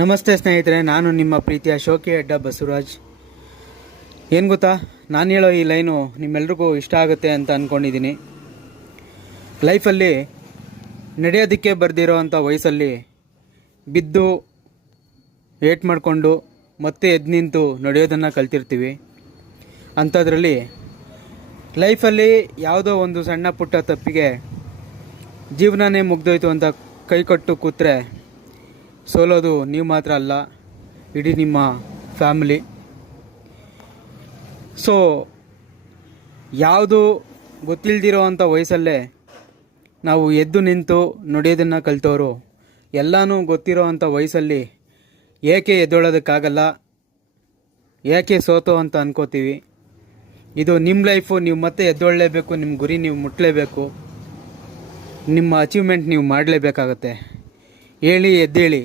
ನಮಸ್ತೆ ಸ್ನೇಹಿತರೆ, ನಾನು ನಿಮ್ಮ ಪ್ರೀತಿಯ ಶೋಕಿ ಅಡ್ಡ ಬಸವರಾಜ್. ಏನು ಗೊತ್ತಾ, ನಾನು ಹೇಳೋ ಈ ಲೈನು ನಿಮ್ಮೆಲ್ರಿಗೂ ಇಷ್ಟ ಆಗುತ್ತೆ ಅಂತ ಅಂದ್ಕೊಂಡಿದ್ದೀನಿ. ಲೈಫಲ್ಲಿ ನಡೆಯೋದಕ್ಕೆ ಬರ್ದಿರೋ ಅಂಥ ವಯಸ್ಸಲ್ಲಿ ಬಿದ್ದು ಏಟ್ ಮಾಡಿಕೊಂಡು ಮತ್ತೆ ಎದ್ದು ನಿಂತು ನಡೆಯೋದನ್ನು ಕಲ್ತಿರ್ತೀವಿ. ಅಂಥದ್ರಲ್ಲಿ ಲೈಫಲ್ಲಿ ಯಾವುದೋ ಒಂದು ಸಣ್ಣ ಪುಟ್ಟ ತಪ್ಪಿಗೆ ಜೀವನನೇ ಮುಗ್ದೋಯ್ತು ಅಂತ ಕೈಕೊಟ್ಟು ಕೂತ್ರೆ ಸೋಲೋದು ನೀವು ಮಾತ್ರ ಅಲ್ಲ, ಇಡೀ ನಿಮ್ಮ ಫ್ಯಾಮಿಲಿ. ಸೊ ಯಾವುದು ಗೊತ್ತಿಲ್ದಿರೋ ಅಂಥ ವಯಸ್ಸಲ್ಲೇ ನಾವು ಎದ್ದು ನಿಂತು ನಡೆಯೋದನ್ನು ಕಲಿತವರು ಎಲ್ಲನೂ ಗೊತ್ತಿರೋ ಅಂಥ ವಯಸ್ಸಲ್ಲಿ ಏಕೆ ಎದ್ದೊಳೋದಕ್ಕಾಗಲ್ಲ, ಏಕೆ ಸೋತೋ ಅಂತ ಅನ್ಕೋತೀವಿ. ಇದು ನಿಮ್ಮ ಲೈಫು, ನೀವು ಮತ್ತೆ ಎದ್ದೊಳ್ಳಲೇಬೇಕು, ನಿಮ್ಮ ಗುರಿ ನೀವು ಮುಟ್ಟಲೇಬೇಕು, ನಿಮ್ಮ ಅಚೀವ್ಮೆಂಟ್ ನೀವು ಮಾಡಲೇಬೇಕಾಗತ್ತೆ. ಹೇಳಿ ಎದ್ದೇಳಿ.